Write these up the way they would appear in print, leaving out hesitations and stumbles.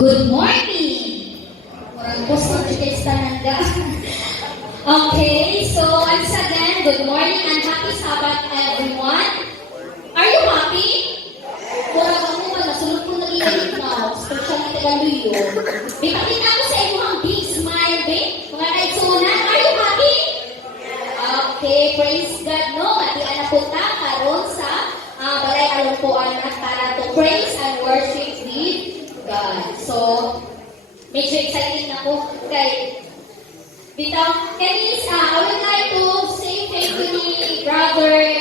Good morning! Murang gusto dito tananda. Okay, so once again, good morning and happy Sabbath everyone. Are you happy? Murang ako ba, nasunod ko nag-iinit na, especially Tagaluyo. May pakita ko sa inyo ang big smile, babe. Mga kaitsunan, are you happy? Okay, praise God, no? Matian na po ta, karon sa balay alumpuan at para to praise and worship with God. So, medyo excited na po kay Bitaw. Kenny, I would like to say thank you ni Brother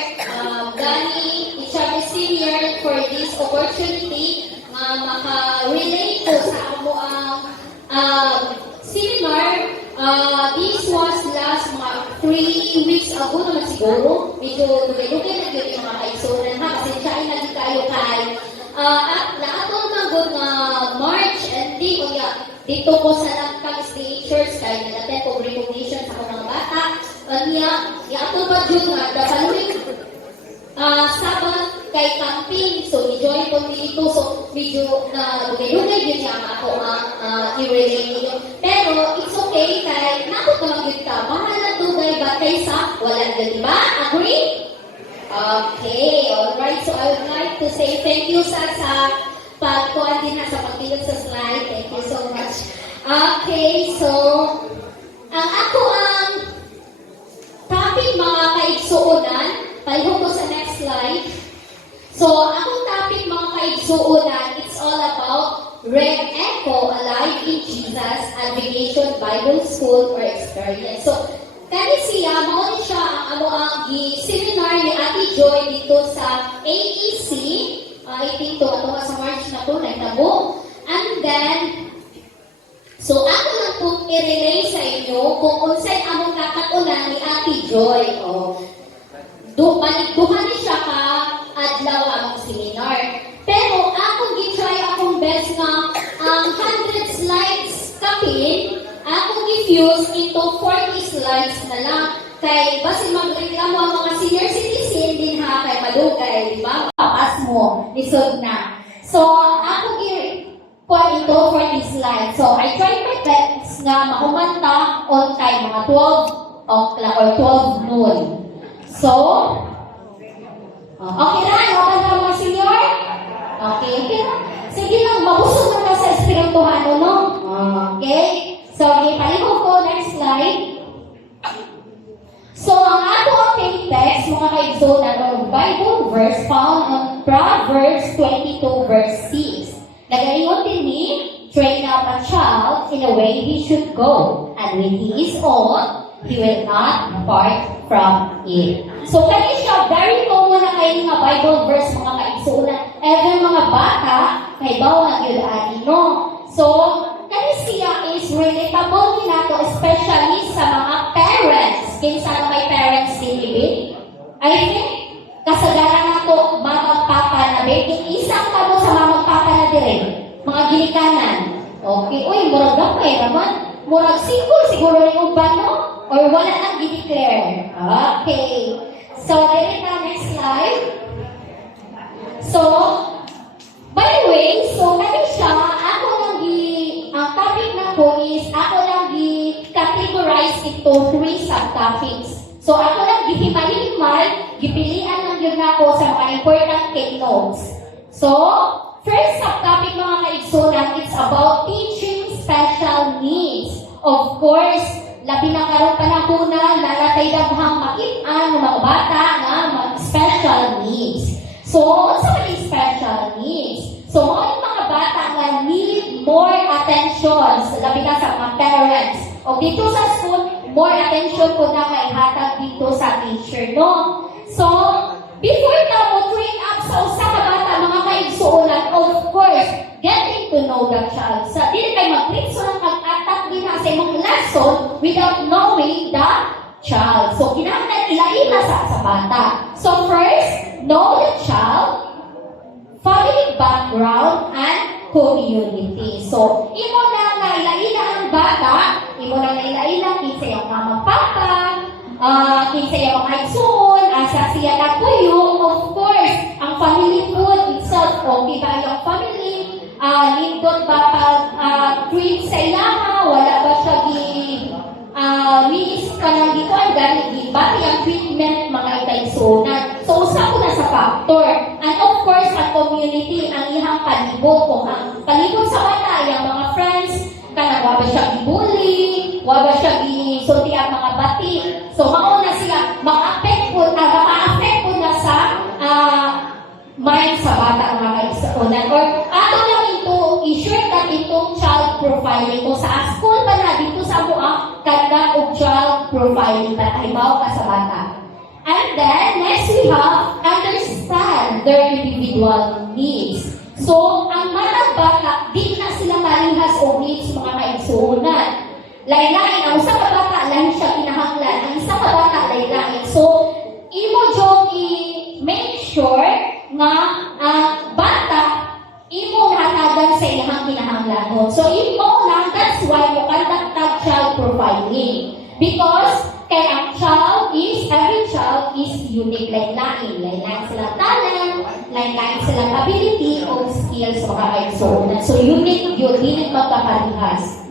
Danny Ichabis Sr. for this opportunity maka-relate po sa amo ang seminar. This was last 3 weeks ago naman siguro. Medyo dugay-dugay na yun yung mga kaigsunan ha. Kasi siya ay naging kayo kay at naatong magod na March ending o dito ko sa Langkang State Church kay nag-attend po recognition sa mga bata. Atong pa dyan nga the following Sabbath kay camping. So, i-join ko dito. So, medyo na dugay-dugay yun yung ako i-relate niyo. Pero, it's okay kay nakot naman yun ka. Mahal na dugay ba kaysa walang di ba? Agree? Okay, alright. So, I would like to say thank you sa pagkuhan din sa pagpilot sa slide. Thank you so much. Okay, so, ang topic mga kaigsuunan, palihog ko sa next slide. So, akong topic mga kaigsuunan, it's all about Red Echo Alive in Jesus Advocation Bible School or Experience. So, kani siya, mauni siya ang seminar ni Ate Joy dito sa AEC. I think to ato sa March na po, nagtabo. And then, so ako lang po i-relay sa inyo kung unsay among kakatunan ni Ate Joy. Balikduhan ni siya ka adlaw among seminar. Pero akong gitry akong best nga ang 100 slides kapin, akong i-fuse into 40 slides na lang. Kay basin magreklamo ang mga senior citizen din ha, kay madugay, di ba? Papas mo, lisod na. So, ako i-put ito 40 slides. So, I tried my best nga makumanta on time, mga 12 o'clock or 12 noon. So, okay na, okay na mga senior? Okay na. Sige lang, mabusog na sa espirituhano, no? Okay? So, ipalihog ko, next slide. So, ang ating text, mga kaigsunan, ang Bible verse found on Proverbs 22 verse 6. Nagayon din ni, train up a child in a way he should go, and when he is old, he will not depart from it. So, kani siya, very common na kayo nga Bible verse, mga kaigsunan. Even mga bata, kay bawang yun no? So, kani siya is relatable din nato, especially sa mga parents. Kinsa na may parents din, ibig? I think, kasagaran nato, mamag-papa na, babe. Isang kamo sa mamag-papa na dire, mga ginikanan. Okay, uy, murag gamay naman. Murag siguro rin uban, no? Or wala nang gideclare. Okay. So, dire na, next slide. So, by the way, so kani siya, ang topic na po is, ako lang categorize into 3 subtopics. So, ako lang gihimay-himay, gipilian lang yun ako sa mga important take notes. So, first subtopic mga kaigsunan, it's about teaching special needs. Of course, labi na karon panahon na nalatay daghang makit-an ng mga bata na special needs. So, sa mga special needs? So, mga bata nga need more attention, labi na sa mga parents. O dito sa school, more attention po na maihatag dito sa teacher, no? So, before na mo train up sa usa ka bata, mga kaigsuunan, of course, getting to know the child. Sa dili kay mag-treat so lang mag-attack din sa imong lesson without knowing the child. So, kinahanglan ila-ila sa bata. So, first, know the child, family background, and community. So, imo na nga ila-ila ang bata, imo na ila-ila, kinsa yung mama papa, kinsa yung mga igsoon, asa siya na kuyo, of course, ang family food itself, okay ba yung family, lindot ba ibati ang treatment mga ikaigsunan. So, usa ko na sa factor. And of course, ang community, ang ihang palibot o ang palibot sa bata, yung mga friends, kanang waba siya i-bully, waba siya i-sulti ang mga bati. So, mauna siya, maka-affect po na sa mind sa bata mga kaigsunan. Or, ato lang ito, i-share that itong child profiling ko sa school pa na dito sa mga kanda o child profiling na halimbawa ka sa bata. And then, next we have understand their individual needs. So, ang mga bata, di na sila marihas o needs mga kaigsunan. Lain-lain, ang isa ka bata, lain siya kinahanglan. Ang isa ka bata, lain-lain. So, imo jong i-make sure na bata, imo hatagan sa ilang kinahanglan. So, imo lang, that's why mo conduct child profiling. Because, kay ang every child is unique, lain-lain. Lain-lain silang talent, lain-lain silang ability o skills mga kaigsunan. So, unique yun, hindi magkaparihas.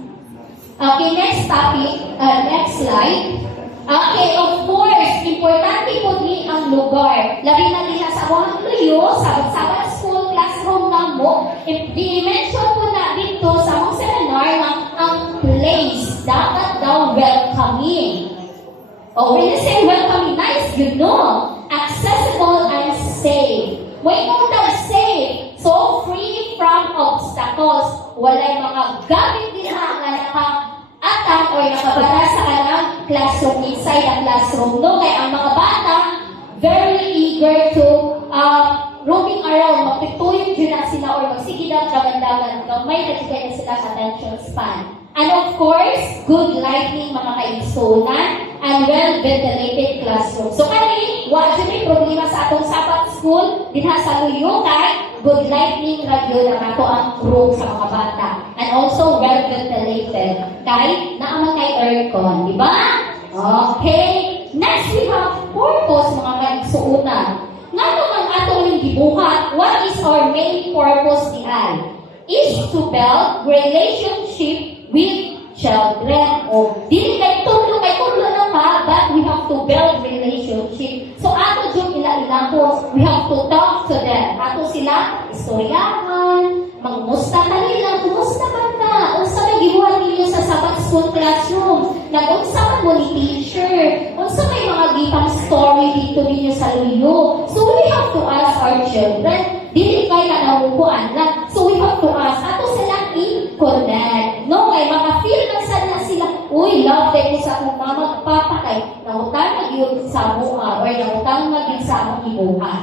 Okay, next topic, next slide. Okay, of course, importante po din ang lugar. Labi na nila sa buhang luyo, sa school, classroom na mo. I-mention po na dito sa mga seminar ng ang place dapat daw welcoming. Oh, when you say welcoming, nice, you know, accessible and safe. When you safe, so free from obstacles. Walay mga gamit din na naka-atang o nakabara sa kanang classroom, inside ang classroom. No, kaya ang mga bata, very eager to roaming around, magtutuyog din na sila or magsigilang kagandagan, may nagsigay na sila attention span. And of course, good lighting mga kaigsunan and well-ventilated classroom. So kani, wala may problema sa atong Sabbath school, dinha sa luyo kay good lighting radio na nato ang room sa mga bata. And also well-ventilated. Kay, naaman kay aircon, di ba? Okay. Next, we have purpose mga kaigsunan. Nga naman atong yung gibuhat, what is our main purpose diyan? Is to build relationship with children. O, dili kay tulo na pa, but we have to build relationship. So, ato dyan ila-ila ko, we have to talk to them. Ato sila, istoryahan, magmusta kanila, kumusta man ka? Unsa may gibuhat ninyo sa Sabbath school classroom? Nag-unsa man mo ni teacher? Unsa may mga gitang story dito ninyo sa luyo? So, we have to ask our children, dili kay na nahuhuan lang. So, we have to ask, ato silang i-connect. No, kay maka-feel na sana sila, uy, love tayo sa akong mama at papa kay nangutang mag-yun sa mua or nangutang mag-yun sa akong ibuhan.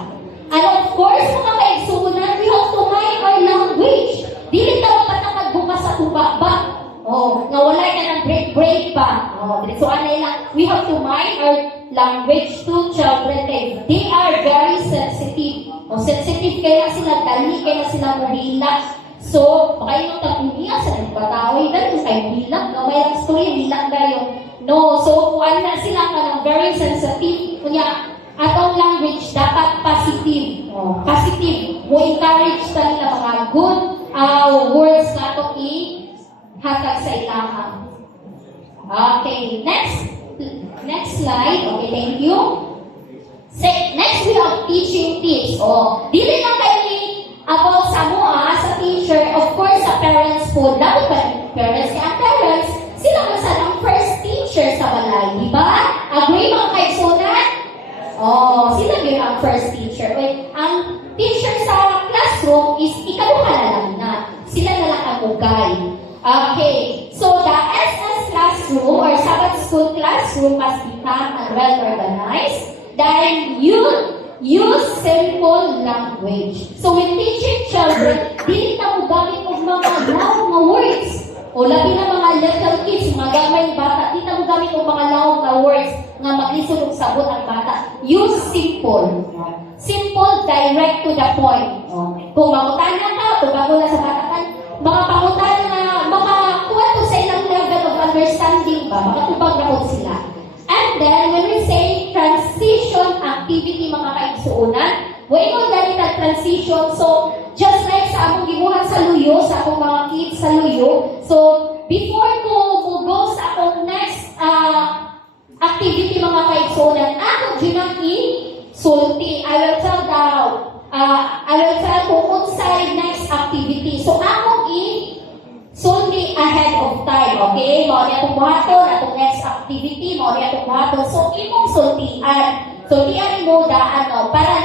And of course, mga kaigsunan, we have to mind our language. Dili daw pa na magbukas sa tubaba. Oh, nawalay ka ng break pa. Oh, so anay lang, we have to mind our language to children kay they are very sensitive. O sensitive kaya sila, dali kaya sila mahila. So, baka yung tapunia sa nagpataway na yung kayo bilang, no? May lang story, bilang kayo. No, so, kuwan na sila ka ng very sensitive. Kunya, atong language, dapat positive. Oh, positive. Mo encourage ka nila mga good words na ito i-hatag sa ilaha. Okay, next slide. Okay, thank you. Next, we have teaching tips. Oh, dili lang kayo about sa mga, sa teacher, of course, sa parents po, dapat pa parents kaya parents, sila masal ang first teacher sa balay, di ba? Agree mga kaigsunan? Oh, sila yun ang first teacher. Wait, ang teacher sa classroom is ikaduha na lang na. Sila na lang ang ugay. Okay, so the SS classroom or Sabbath school classroom must become well-organized. Then use simple language. So when teaching children, dili na mo gamit og mga long nga words. O labi na mga little kids, mga gamay bata, dili na mo gamit og mga long nga words nga maglisod og sabot ang bata. Use simple. Simple, direct to the point. Kung mangutana ka, kung bago na sa bata ka, mga pangutana na makakuha to sa ilang level of understanding ba, makatubag na po sila. And then, when we say transition activity, mga kaigsuunan, when on that transition, so, just like sa akong gibuhat sa luyo, sa akong mga kids sa luyo, so, before ko go sa akong next activity, mga kaigsuunan, kaigsunan, ako ginang sulti. I will tell kung unsay next activity. So, ako sulti ahead of time, okay? Mao niya itong buhaton, atong next activity, mao niya itong buhaton. So, imong sultian mo daan, no? Para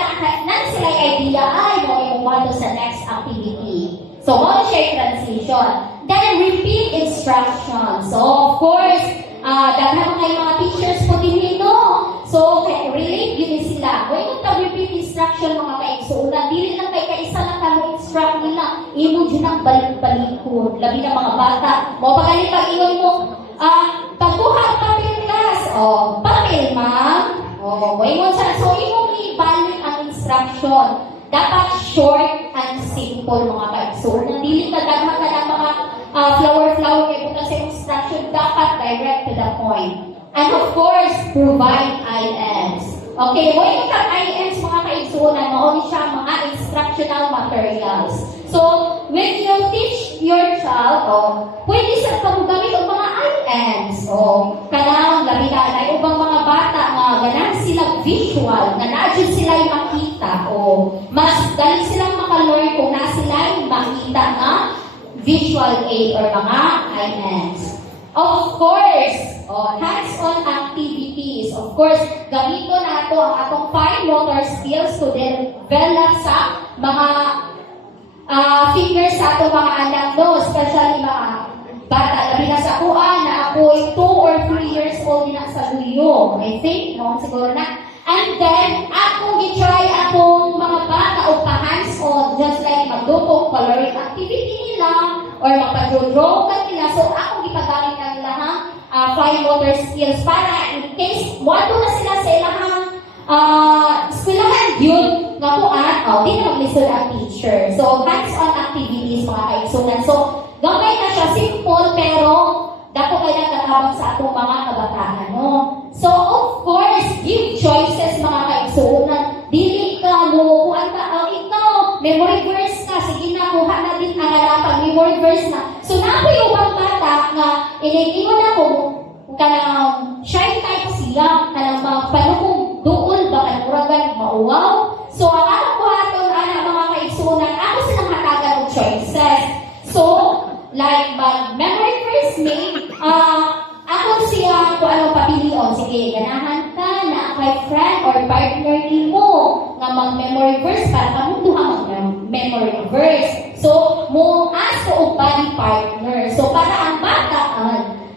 na sila idea, ay, mao imong buhaton sa next activity. So, mao siya yung translation. Then, repeat instructions. So, of course, daghan mga teachers po din no? So, relate yun sila. Kung yung repeat instruction mga kaigsuunan, dili lang kay kaisa lang kamo instruct nila, imo dyan ang balik-balikod. Labi na mga bata. Mo pagaling pag-iwan mo, pagkuha ang papel class. Papel, ma'am. Mo ingon siya. So, imong ibalik ang instruction. Dapat short and simple mga kaigsuunan. Dili ka daghan ka ng mga flower kay buta sa instruction. Dapat direct to the point. And of course, provide IMs. Okay, mo yung IMs mga kaigsuunan, mauni siya mga instructional materials. So, when you teach your child, pwede sa paggamit ng mga IMs. Kanang gabi na ubang mga bata nga ganahan sila visual, na naadyan sila yung makita. Mas dali silang makalearn kung na sila yung makita na visual aid or mga IMs. Of course, hands-on activities. Of course, gamito nato ang atong fine motor skills to develop sa mga fingers sa atong mga anak, no? Especially mga bata. Labi na sa kuan na ako 2 or 3 years old na sa luyo. I think, no? Siguro na. And then, akong i-try akong mga bata o pa-hands-on, just like magdupong coloring activity nila or magpa-draw nila. So, akong ipagamit ang lahang fine motor skills para in case wato na sila sa ilahang eskwelahan yun nga kuan, di na mag-listen ang teacher. So, hands-on activities mga kaigsunan. So, gamay na siya, simple, pero dako kayo nagkatabang sa atong mga kabataan, no? So, of course, give choices mga kaigsunan. Dili ka mo, kuan ka, ikaw, memory verse ka, sige na, kuha na din ang alapag, memory verse na. So, na ako yung mga bata nga, inigin ako, kanang shy type siya, kanang panukong duol, baka muragan, mauwaw. So, ang ako buhaton, mga kaigsunan, ako silang hatagan ng choices. So, like, memory verse me, ako siya kung anong papilion. Sige, ganahan ka na kay friend or partner mo nga mag-memory verse para kamunduhan mag-memory verse. So, mo ask ko body partner. So, para ang bata,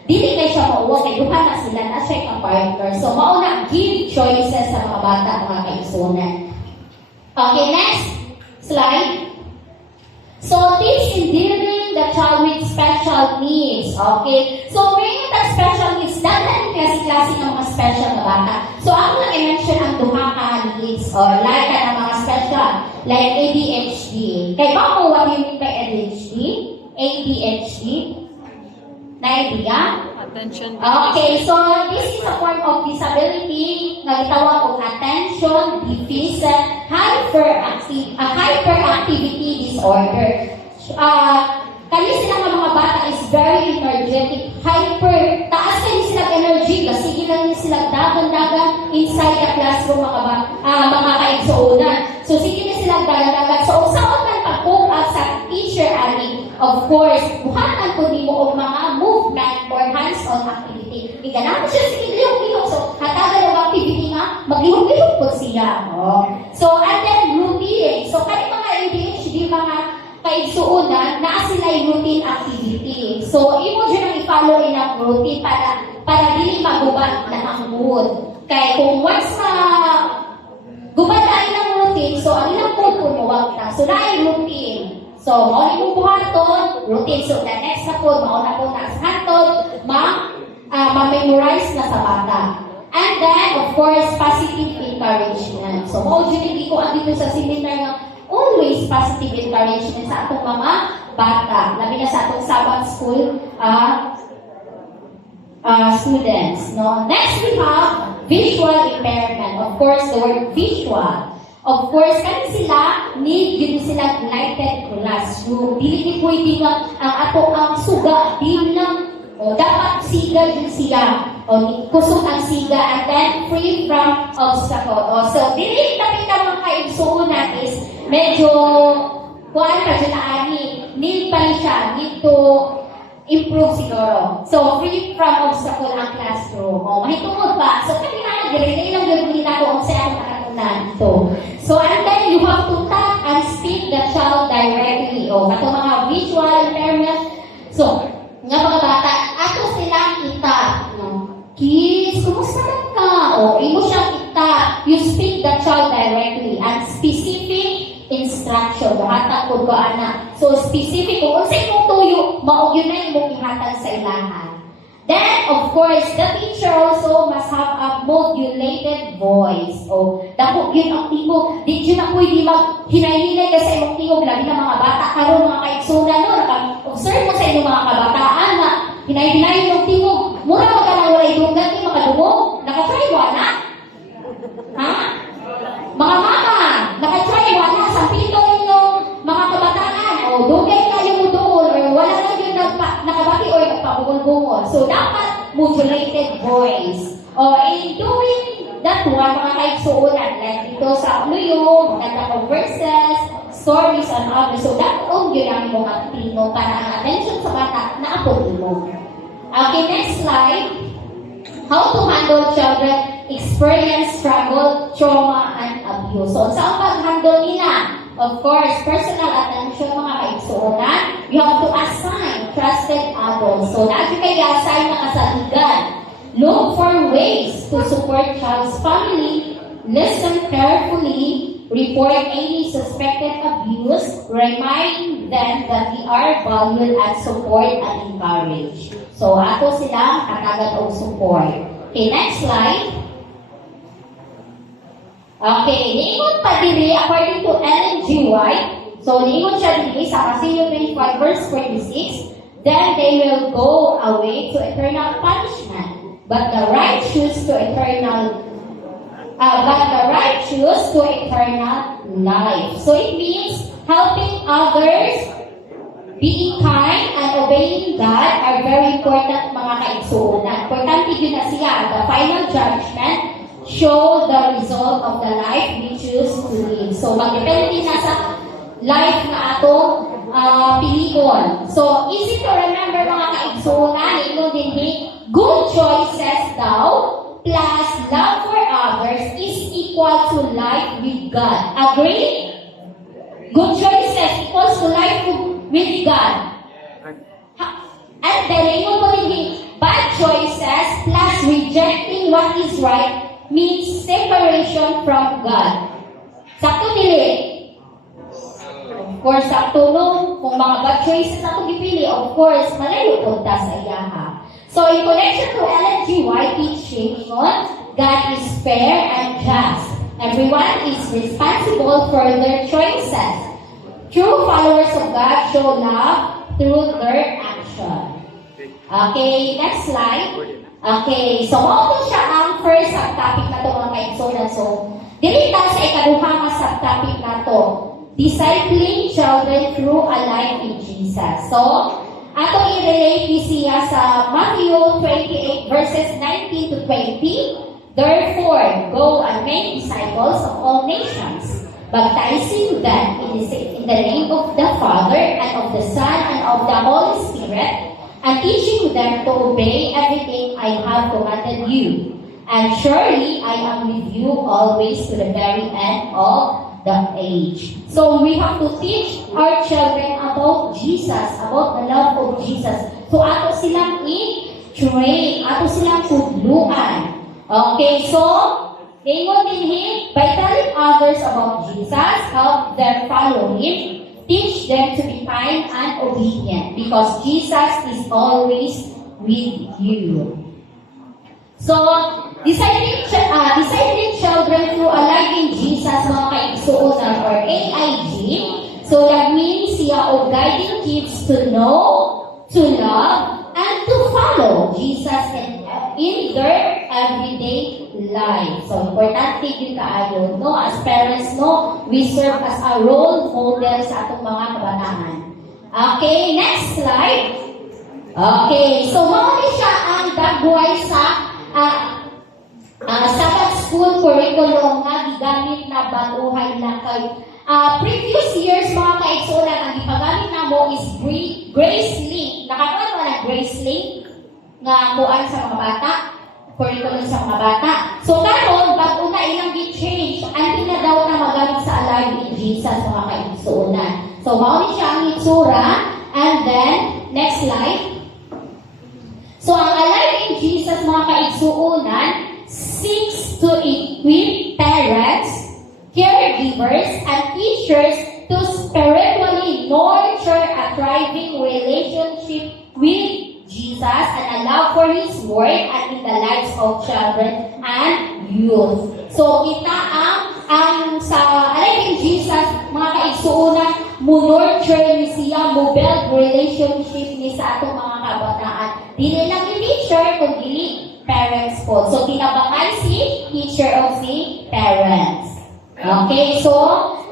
dili kay siya mauwa, kay duha na sila na siya ang partner. So, mauna, give choices sa mga bata, mga kaigsunan. Okay, next slide. So, tips in dealing the child with special needs. Okay? So, bringing the special needs, dahil klase-klase ng mga special na bata. So, ako lang i-mention ang duha ka needs or like ka ng mga special, like ADHD. Kaya ba mo what you mean by ADHD? ADHD? Na idea? Attention. Okay, so this is a form of disability na gitawag og attention deficit hyperactivity disorder. Kani sila nga mga bata is very energetic, taas kayo sila energy, sige lang sila dagan-dagan inside the classroom mga kaigsuunan. So sige na sila dagan-dagan. So usaon man pag-focus sa teacher ani, of course, buhatan ko di mo og mga movement or hands-on activity. Iganapon siya sige lihok-lihok. So hatagan og activity nga maglihok-lihok po siya. So and then routine. So kani mga ADHD mga kaigsuunan na sila yung routine activity. So, imo dyan ang i-follow in ang routine para dili magubad na ang mood. Kaya kung once gubad tayo ng routine, so ang ilang mood po muwag na. So, na ay routine. So, mauna yung buhaton, routine. So, the next na po, mauna po na sa haton, ma-memorize na sa bata. And then, of course, positive encouragement. So, mauna hindi ko andito sa seminar nga always positive encouragement sa atong mga bata. Labi na sa atong Sabbath school students. No? Next, we have visual impairment. Of course, the word visual. Of course, kasi sila, need sila lighted classroom. Dili pwede nga ang ato ang suga, din lang, dapat siga din siya. O, kusog ang siga, and then free from obstacle. O, so, dili tapit ang mga kaigsuunan is medyo kuhaan pa dyan na need pa rin siya, need to improve siguro. So, free from obstacle ang classroom. O, mahitungod pa. So, kanina, nag-relay lang yung nila kung saan ang nakatunan ito. So, and then you have to talk and speak the child directly. O, kato mga visual impairment. So, nga mga bata, ato silang kita. No? Kids, kumusta ka? O, imo siyang kita. You speak the child directly and specific instruction. Hatag ko ka, anak. So, specific. Kung unsay mong tuyo, maog yun na yung ihatag sa ilahan. Then, of course, the teacher also must have a modulated voice. O, dako yun ang tingog. Di yun na pwede mag-hinay-hinay kasi imong tingog. Lagi na mga bata, karon mga kaigsunan, no? Naka-observe mo sa inyong mga kabataan na hinay-hinay yung tingog. Mura ka na walay dungan, di makadungog. Nakatry mo, anak? Ha? Mga mama, nakatry mo, anak? Sampito yung mga kabataan. O, dugay kayo mo doon. Or wala na yun nakabati o nagpabungol-bungol. So, dapat modulated voice. O, in doing that one, mga kaigsuunan, like dito sa Luyo, maganda ko verses, stories, and others. So, dapat yun ang mga tino para ang attention sa bata na apod mo. Okay, next slide. How to handle children experience struggle, trauma, and abuse. So, saan pag-handle nila? Of course, personal attention, mga kaigsuunan, you have to assign trusted adults. So, natin kayo assign na kasaligan. Look for ways to support child's family, listen carefully, report any suspected abuse, remind them that we are valued and support and encourage. So, ato silang katagat o support. Okay, next slide. Okay, niingon pa diri according to Ellen G. White. So, niingon siya diri sa Matthew 25 verse 46. Then they will go away to eternal punishment, but the righteous to eternal life. So it means helping others, being kind, and obeying God are very important, mga kaigsuunan. Importante yun na siya. The final judgment show the result of the life we choose to live. So, magdepende na sa life na ato pilion. So, easy to remember, mga kaigsuunan, ino din good choices daw plus love for others is equal to life with God. Agree? Good choices equals to life with God. And then, ino po din bad choices plus rejecting what is right means separation from God. Sakto dili. Of course, sakto no. Kung mga bad choices na ito gipili, of course, malayo po ta sa iyaha. So, in connection to Ellen G. White teaching on God is fair and just. Everyone is responsible for their choices. True followers of God show love through their action. Okay, next slide. Okay, so mo siya ang first subtopic na ito, mga kaigsunan. So, dilita sa ikaduha nga subtopic na ito, discipling children through a life in Jesus. So, ato i-relate ni siya sa Matthew 28 verses 19 to 20. Therefore, go and make disciples of all nations, baptizing them in the name of the Father and of the Son and of the Holy Spirit, and teaching them to obey everything I have commanded you. And surely I am with you always to the very end of the age. So we have to teach our children about Jesus, about the love of Jesus. So ato silang i-train, ato silang tudluan. Okay, so ingon din by telling others about Jesus, help them follow Him. Teach them to be kind and obedient because Jesus is always with you. So, discipling children through a life in Jesus, mga kaigsuunan, or AIG. So, that means siya o guiding kids to know, to love, and to follow Jesus in their everyday life. So, importante yun kaayo, no? As parents, no? We serve as a role model sa atong mga kabataan. Okay, next slide. Okay, so mauni siya ang dagway sa Sabbath school curriculum nga gigamit na baguhay na kay previous years mga kaigsunan ang gipagamit na mo is Grace Link. Nakakaroon mo na Grace Link nga kuan sa mga bata, curriculum sa mga bata. So karon bago na ilang gi-change, ang na daw na magamit sa Alive in Jesus mga kaigsunan. So mao ni siya ang itsura, and then next slide. So ang Alive in Jesus mga kaigsunan seeks to equip parents, caregivers, and teachers to spiritually nurture a thriving relationship with Jesus and a love for His Word and in the lives of children and youth. So kita ang sa Alive in Jesus, mga kaigsuunan, mo-nurture ni siya, mo-build relationship ni sa atong mga kabataan. Dili lang yung teacher, kundi parents po. So kinabangan si teacher of si parents. Okay, so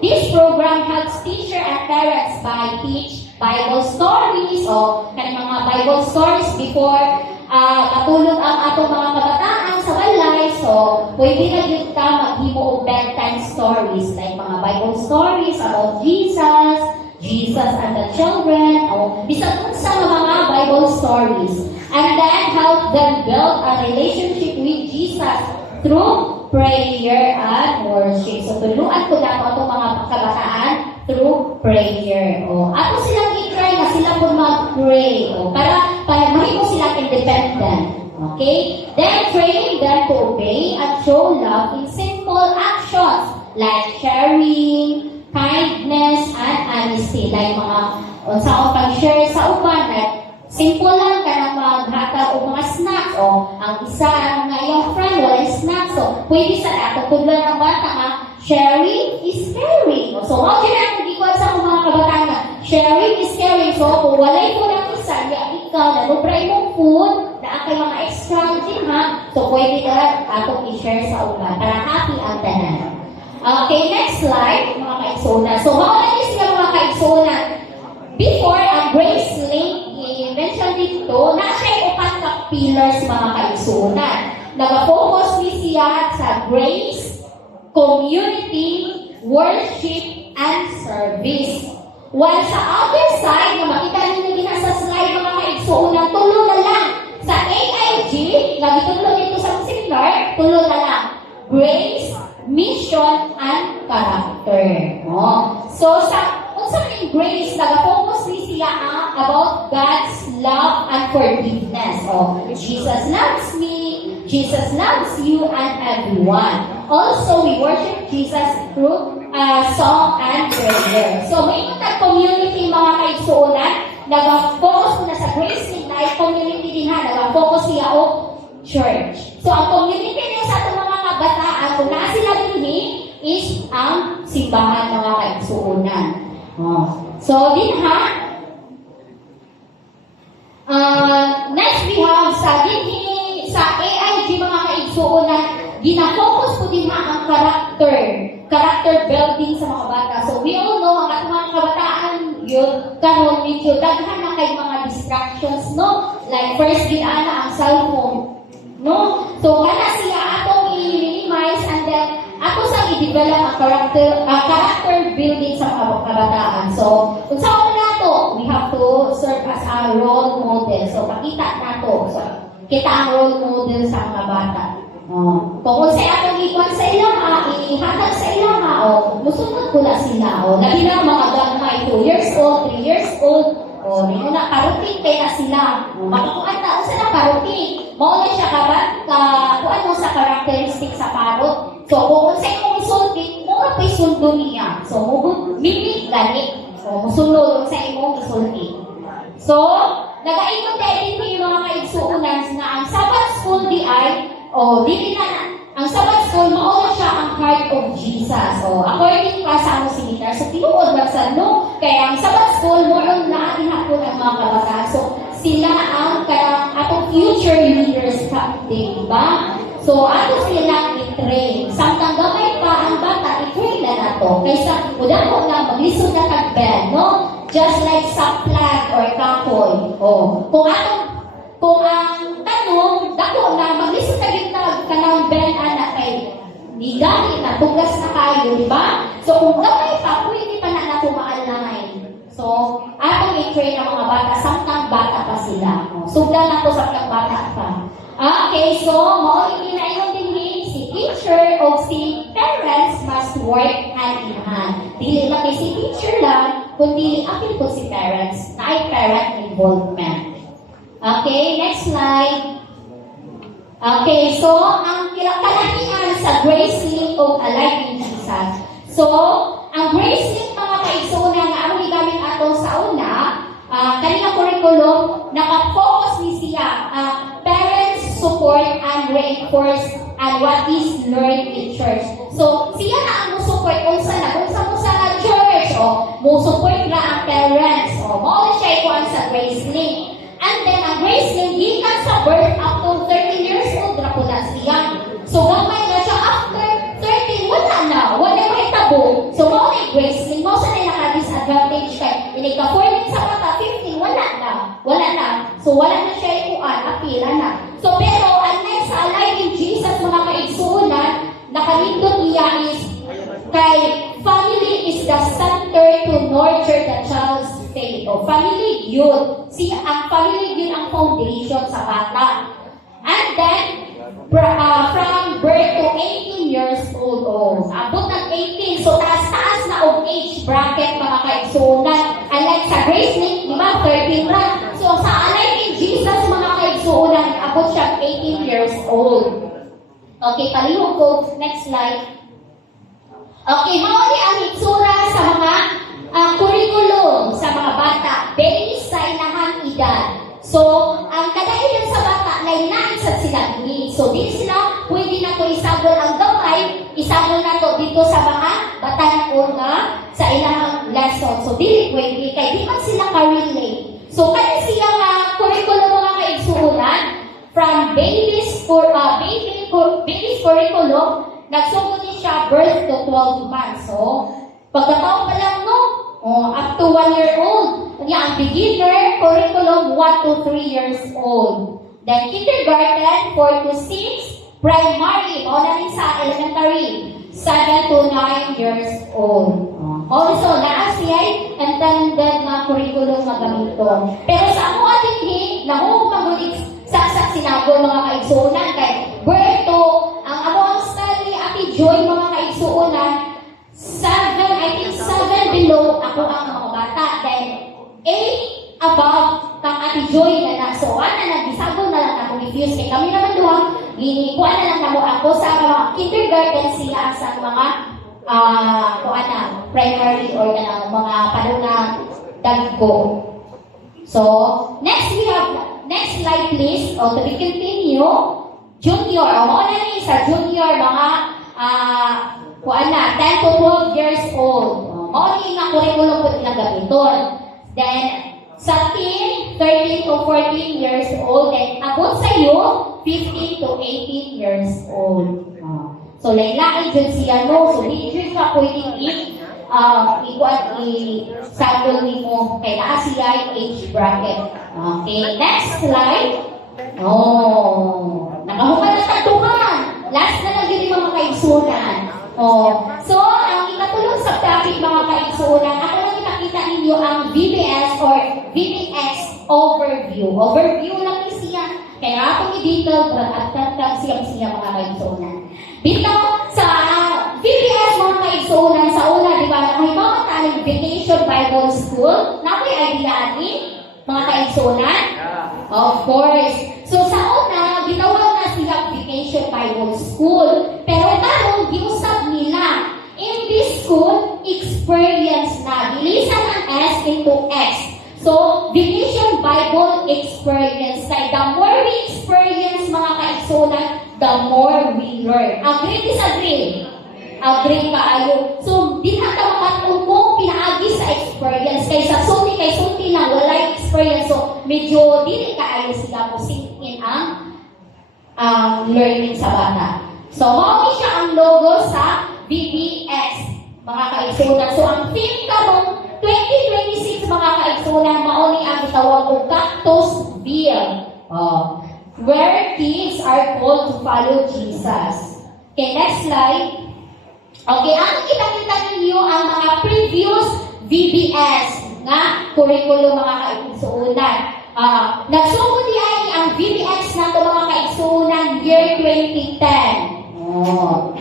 this program helps teacher and parents by teach Bible stories o kanang mga Bible stories before matulog ang atong mga kabataan sa balay. So pwede na yun ka maghimo og bedtime stories like mga Bible stories about Jesus and the children, o bisag unsa mga Bible stories, and then help them build a relationship with Jesus through prayer and worship. So, tuluan ko na itong mga kabataan through prayer. O, ato silang i-try na sila po mag-pray. O, para mahimo silang independent. Okay? Then, training them to obey and show love in simple actions like sharing, kindness, and honesty. Like mga, unsaon pag-share sa uban, like, simple lang ka na maghatag o mga snacks. O, ang isa nga yung friend, wala snacks. So, pwede sa ato, tudlan ng bata nga, sharing is caring. So, how dyan ang nagikuan sa mga kabataan na, sharing is caring. So, kung walay ko ng isa, ikaw, nalubray mong food, na akay mga extra din ha. So, pwede ka atong i-share sa uban para happy ang tanan. Okay, next slide, mga kaigsunan. So, mauna niyo sila mga kaigsunan. Before, ang Grace Link, i-mention dito, na siya upat na pillars mga kaigsunan. Nag-focus ni siya sa grace, community, worship, and service. While sa other side, na makita ninyo din sa slide mga kaigsunan, tulo na lang. Sa AIG, nagitulo dito sa seminar, tulo na lang. Grace, mission, and character. No? So, sa grace, nag-focus ni siya about God's love and forgiveness. Jesus loves me, Jesus loves you, and everyone. Also, we worship Jesus through song and prayer. So, may community mga kaigsuunan, nag-focus na sa grace na community din ha, nag-focus siya o church. So, ang community niya sa itong mga kabataan, kung na sila din is ang simbahan mga kaigsuunan. So, din ha, next we have sa AIG mga kaigsuunan, gina-focus po din ha ang character building sa mga bata. So, we all know, ang ating mga kabataan yun, karon medyo daghan na kay mga distractions, no? Like, first, ginana ang cellphone, no? So, kana siya atong i-minimize and then ato sa i-develop ang character building sa mga kabataan. So, kung saan na to, we have to serve as a role model. So, pakita na to. So, kita ang role model sa mga bata. Kung sa atong ikuan sa ilaha, ihatag sa ilaha, musunod ko na sila. Labi na mga gamay, 2 years old, 3 years old, hindi mo na karutin kaya sila. Makakuan na, o sila karutin. Mauna siya kuan mo sa characteristic sa parot. So, kung sa imong isulti, mura pa isundo niya. So, mimik gani. So, musunod sa imong isulti. So, nag-aingon dahil dito yung mga kaigsuunan na ang Sabbath school di ay, dili na, ang Sabbath school, mauna siya ang heart of Jesus. According pa sa among seminar, so, tinuod lang sa no, kaya ang Sabbath school, moron na ating hapon ang mga kabataan. So, sila ang atong future leaders captain, diba? So, ato silang i-train. Samtang gamay pa ang bata, i-train na nato. Kaysa, udah ko na maglisod na tag-bell, no? Just like sa flag or kahoy. Kung ang tanong, dako na maglisod na Idali na, tugas na kayo, di ba? So, kung gamay pa, pwede pa na natumaalahay. So, atong i-train ang mga bata, samtang bata pa sila. Sugdan na to samtang bata pa. Okay, so, mauli na yung din si teacher o si parents must work hand in hand. Dili lang kay si teacher lang, kundi apil po si parents na ay parent involvement. Okay, next slide. Okay, so, ang kalahian sa Grace Link o Alive in Jesus. So, ang Grace Link mga kaigsunan na ang gamit ato sa una, kanina curriculum, naka-focus ni siya, parents support and reinforce and what is learned in church. So, siya na ang support unsa mo sa church, mo support na ang parents, mo siya ikuan sa Grace Link. And then, ang Grace Link, gikan sa birth up to 13 years old, na po na siya. So, gamay na siya after 13, wala na mahitabo. So, mo na yung Grace Link, mo sa na naka-disadvantage kay, inika-14 sa mata, 15, wala na. So, wala na siya ikuan, apila na. So, pero, unlike sa Alive in Jesus, mga kaigsunan, nakalindot niya is, kay family is the center to nurture the child's faith. O, family yun. Ang family yun ang foundation sa bata. And then, from birth to 18 years old, abot ng 18, so taas-taas na og age bracket mga kaigsunan. Unlike sa Grace Link, di ba, 13 lang. So sa Alive in Jesus, mga kaigsunan, abot siya 18 years old. Okay, palihog ko. Next slide. Okay, mauli ang itsura sa mga curriculum sa mga bata based sa inahang edad. So, ang kadailan sa bata, lain-lain sa sila need. So, di sila pwede na ito isabol ang gamay, isabol na ito dito sa mga batanan nga sa ilang lesson. So, di pwede, kaya di man sila ka-relate. So, kaya siya nga curriculum mga kaigsuunan, from babies curriculum, nagsugod din siya birth to 12 months. So, pagkataon pa lang, up to 1 year old. Kanya ang beginner curriculum 1 to 3 years old. Then kindergarten 4 to 6, primary o na rin sa elementary 7 to 9 years old. Also, laas siya intended na curriculum na gamiton. Pero sa ako ating nahuhumagulit sa sinago mga kaigsuunan kay Berto, ang among study Ate Joy mga kaigsuunan 7 below ako ang mga bata. Then, 8 above kang Ate Joy na so, nagbisago na lang ako refuse. Kaya kami naman doon, ginikuha na lang ako sa mga kindergarten siya sa mga primary or mga panuna dagko. So, next slide please. To be continue, junior. Muna ni sa junior, mga 10 to 12 years old. Mauling nga curriculum po nilang gamiton. Then, sa teen, 13 to 14 years old. Then, abot sa iyo, 15 to 18 years old. So, lain-lain dyan siya, no? So, hindi dyan ka pwedeng i-sample mo kay naa siya yung age bracket. Okay, next slide. Nakahuman na tatuhan. Last na lang yun yung mga kaigsunan. So, ang ikatulong sa topic mga kaigsunan, ako lang ipakita ninyo ang VBS or VBX overview. Overview lang siya. Kaya akong i-detail, at siya mga kaigsunan. Dito, sa VBS mga kaigsunan, sa una, di ba, nakibawa tayo Vacation Bible School. Nakoy idea mga kaigsunan? Of course. So, sa una, ginawa na siya Vacation Bible School. Pero tarong, giusap nila. In this school, experience na. Bilisan ang S into X. So, Vacation Bible experience. Kaya the more we experience mga kaigsunan, the more we learn. Agree, disagree? Agree ka ayo. So, di na ka makatungkong pinaagi sa experience. Kaysa sulti lang, wala experience. So, medyo di ka ayo sila po singin ang learning sa bata. So, mauni siya ang logo sa VBS, mga kaigsunan. So, ang theme karong 2026, mga kaigsunan, mauni ang itawag o Cactusville. Where kids are called to follow Jesus. Okay, next slide. Okay, ang kita-kita ninyo ang mga previous VBS nga curriculum mga kaigsuunan. Nagsugod ay ang VBS na ito mga kaigsuunan year 2010. Oh.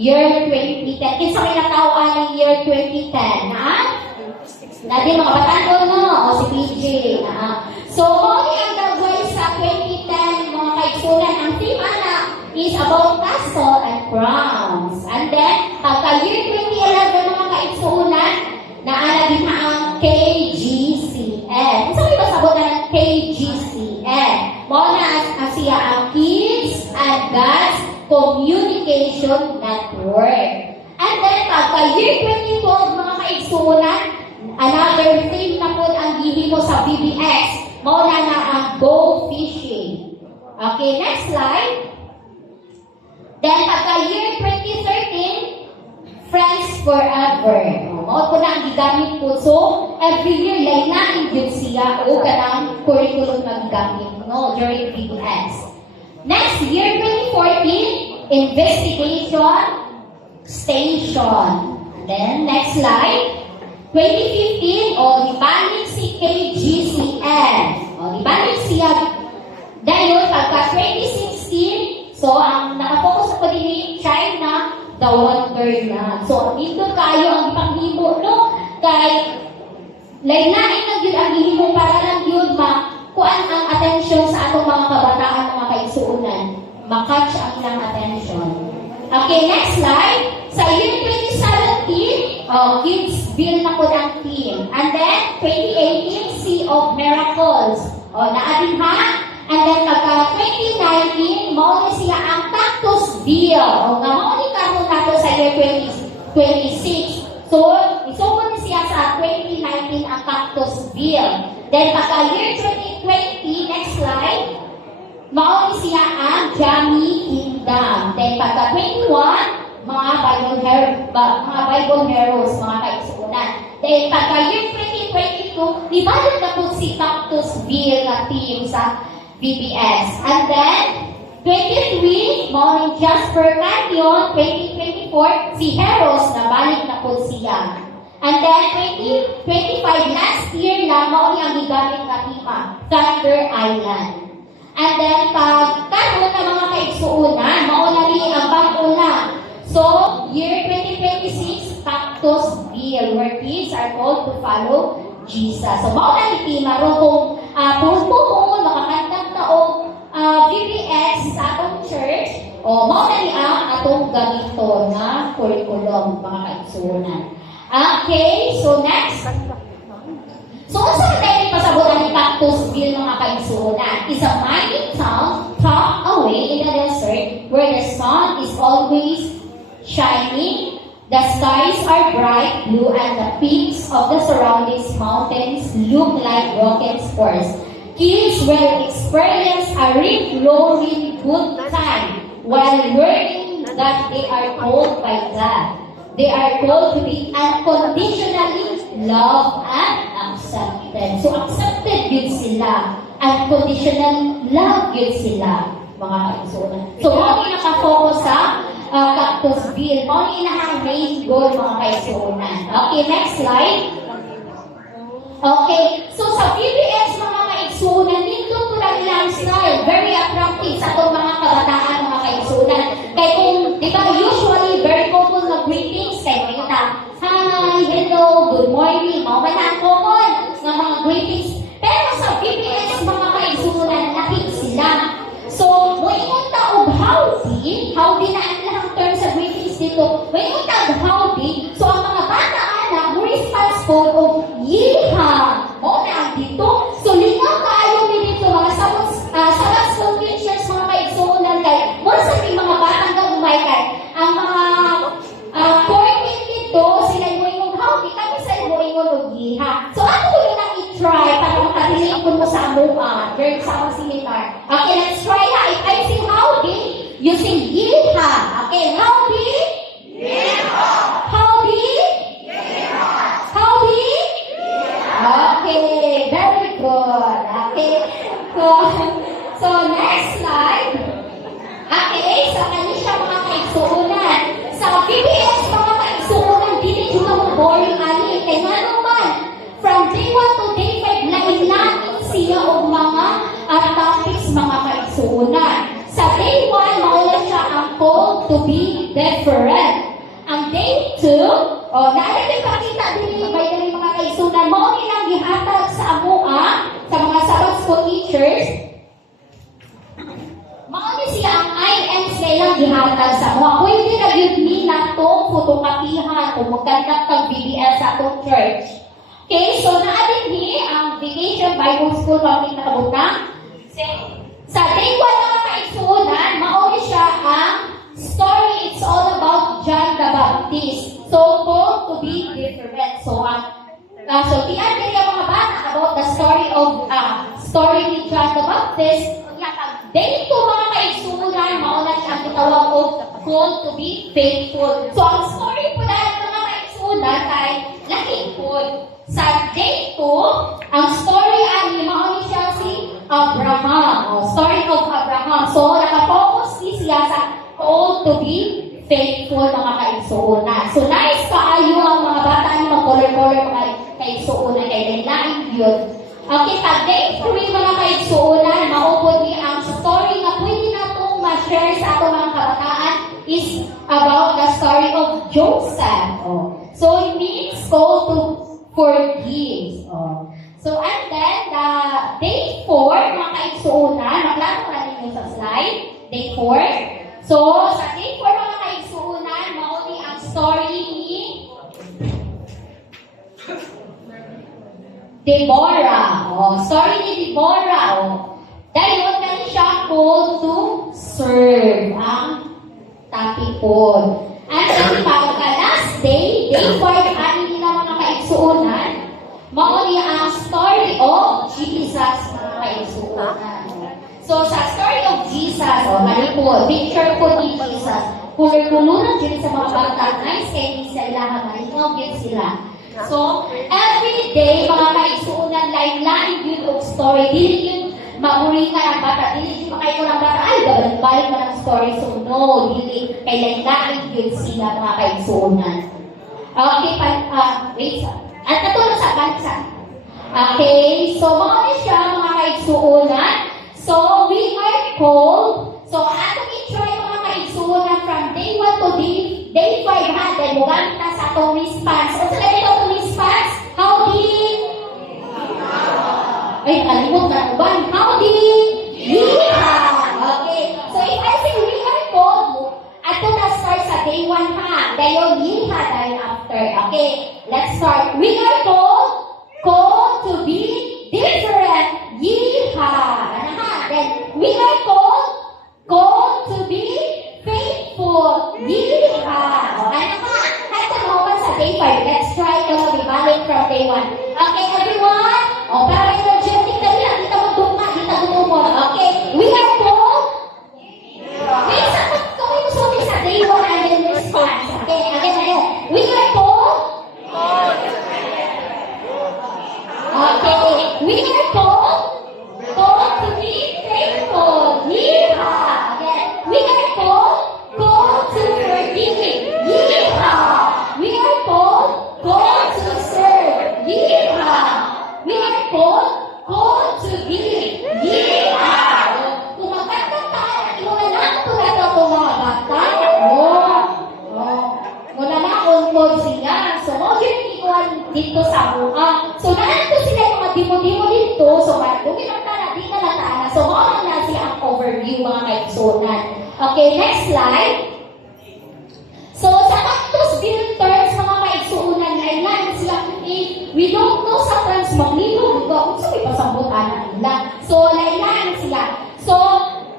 Year 2010. Kinsa may natawaan ng year 2010, ha? Dati mga batado, no? O si PJ, ha? So, kung ang gagawin sa 2010, mga kaigsuunan, ang theme na is about castle and crowns. And then, pagka year 2011, mga kaigsuunan, naala din na ang KGCN. Isa may pasabot na ng KGCN. Mao na siya ang Kids and Gods Communication Network. And then, pagka year 2012, mga kaigsuunan, another theme na po ang gihimo sa BBS. Mao na ang Go Fishing. Okay, next slide. Then, pagka year 2013, Friends Forever. Mao po na ang gigamit po. So, every year, lain-lain yun siya o kanang curriculum na gigamit, no, during BBS. Next year, 2014, Investigation Station. Then, next slide. 2015, ibalik si KGCN. Ibalik siya. Dahil, pagka 2016, so, ang nakafocus po din ni China, the Wonderland. So, dito kayo ang ipanghimo, no? Kay, lain-lain lang yun ang ihimo para lang yun kuan ang atensyon sa atong mga kabataan, mga kaigsuunan. Makatch ang ilang atensyon. Okay, next slide. Sa year 2017, Kids Bill na po ang team. And then, 2018, Sea of Miracles. Naadin ha? And then, pagka 2019, mauli siya ang Cactus Bill. Mauli ka mo nato sa year 2026. So, isumon siya sa 2019 ang Cactus Bill. Then, pagka year 2020, next slide, mauli siya ang Jammy Kingdom. Then, pagka 21, mga Bible heroes, mga kaigsuunan. Then, pagka year 2022, ibalik na po si Cactus Bill na team sa BBS. And then, 23, Morning Jasper Canyon, 2024, si Heroes na balik na po siya. And then, 2025, last year na, mauni ang gigamit na tema, Thunder Island. And then, pagkaroon na mga kaigsuunan, mauna rin ang bago na. So, year 2026, Cactus Bill, where kids are called to follow Jesus. So, mauna rin tema ron kung puhon makakantang taong VBS sa atong church, mauna rin ang atong gamito na curriculum, mga kaigsuunan. Okay, so next. So, kung saan tayo pasabutan ni Cactus Bill, mga kaigsuunan, is a mining town tucked away in the desert where the sun is always shining, the skies are bright blue, and the peaks of the surrounding mountains look like broken spurs. Kids will experience a rip-roaring good time while learning that they are called by God. They are called to be unconditionally loved and accepted. So, accepted yun sila. Unconditional love yun sila, mga kaigsuunan. So, mga pinaka-focus sa Cactus Bill. Mga inahang main goal, mga kaigsuunan. Okay, next slide. Okay, so sa PBS, mga kaigsuunan, dito po lang ilang style. Very attractive sa itong mga kabataan, mga kaigsuunan. Kaya kung, di ba, usually, very common na greetings. Kaya may kita, hi, hello, good morning. Mga manang common ng mga greetings. Pero sa PBS, mga kaigsuunan, nakik sila. So, moingon ta og howdy na ang lahang term sa greetings dito. Moingon ta og howdy. So, ang mga bata anak, mo response po og yiha. O na ang dito. So, lingaw kaayo mi dito mga sabas school teachers, mga kaigsuunan kay mo sa mga batang gagumay kay ang mga coordinate dito, sila moingon howdy, kami sa moingon og yiha. So, ano ko yung i-try para makadiling ko mo sa amuha during sa akong seminar. Okay, let's try ha. If I say howdy, you say yiha. Okay, howdy? Yiha. Howdy? Yiha. Howdy? Yiha. Okay, very good. Okay, so next slide. Okay, so kanya siya mga kaigsuunan. Sa PBS, mga ihatag sa mga. Pwede na yun nila itong fotokapihan kung magkandak ng BBL sa itong church. Okay, so naatin ang Vacation Bible School pamit na kabutang. Sa day 1 na kaisunan, mauli siya ang story. It's all about John the Baptist. So, called to be different. So, tiyan din yung mga bata about the story ni John the Baptist. Day 2 mga kaisunan, mauna siya ang tawag o called to be faithful. So, ang story po dahil mga kaisunan ay nakikod. Sa day 2, ang story ay mauna siya si Abraham. Story of Abraham. So, nakafocus siya sa called to be faithful mga kaigsuunan. So, nice kaayo ang mga bata ni mag-color-color mga kaigsuunan kay Daylain yun. Okay, pag day 3 mga kaigsuunan, maupod ni ang story na pwede na itong ma-share sa ato mga kabataan is about the story of Joseph. So, it means call to forgive. So, and then, the day 4, mga kaigsuunan, maglaro ko na ninyo sa slide. Day 4. So, sa day 4 mga kaigsuunan, mauni ang story ni Deborah. Story ni Deborah. Dahil na siya called to serve ang tapipon. At sa last day, day 5, ani nila mga kaigsuunan, mauni ang story of Jesus mga kaigsuunan. So, sa story of Jesus, mali po, picture po ni Jesus, kulur-kuluran dyan sa mga bata, nice kayo sa ilahan, malinaw yun sila. So, every day, mga kaisuunan, lain-lain yun of story, dili yun maburingan ang bata, dili yun makayo ng bata, ay, balik mo ng story, so no, dili, kay lain-lain yun sila, mga kaisuunan. Okay, wait, at natulog sa bansa. Okay, so mga siya, mga kaisuunan. So, we are called, so atong i-try mga kaigsuunan from day 1 to day 5 ha, then mugamit na sa atong response. So, sa itong response, howdy? Ay, kalimot na uban. Howdy? Yeehaw! Okay, so if I say we are called, ato na start sa day 1 ha, dayon yeehaw dahil after. Okay, let's start. We are called to be different. Yeehaw! Then we are called to be faithful. Yeehaw! Ano ka? Hata naman sa day 5. Let's try to balik from day 1. Okay, everyone? Para energetic na rin. Dito magduma. Dito gumumon. Okay, we are called. Wait, kung ito sabi sa day 1 and then response. Okay, again. We are called. Okay, we are called to be faithful. Yeehaw! Again, we are called to forgiving. Yeehaw! We are called to serve. Yeehaw! We are called to give. Yeehaw! Kung magkatang tayo, inunalang ito na ito mga bata. Muna na on siya. So, mo yun ikuhan dito sa buka. So, naanto sila yung mga dimo-dimo dito. So, marunong ang tala, di ka na tala. So, mo na siya ang overview mga kaigsunan. Okay, next slide. So, sa cactus build terms mga kaigsunan, kailan sila, we don't know sa terms maglilog. Kung sabi pa sa buta nila. So, kailan sila. So,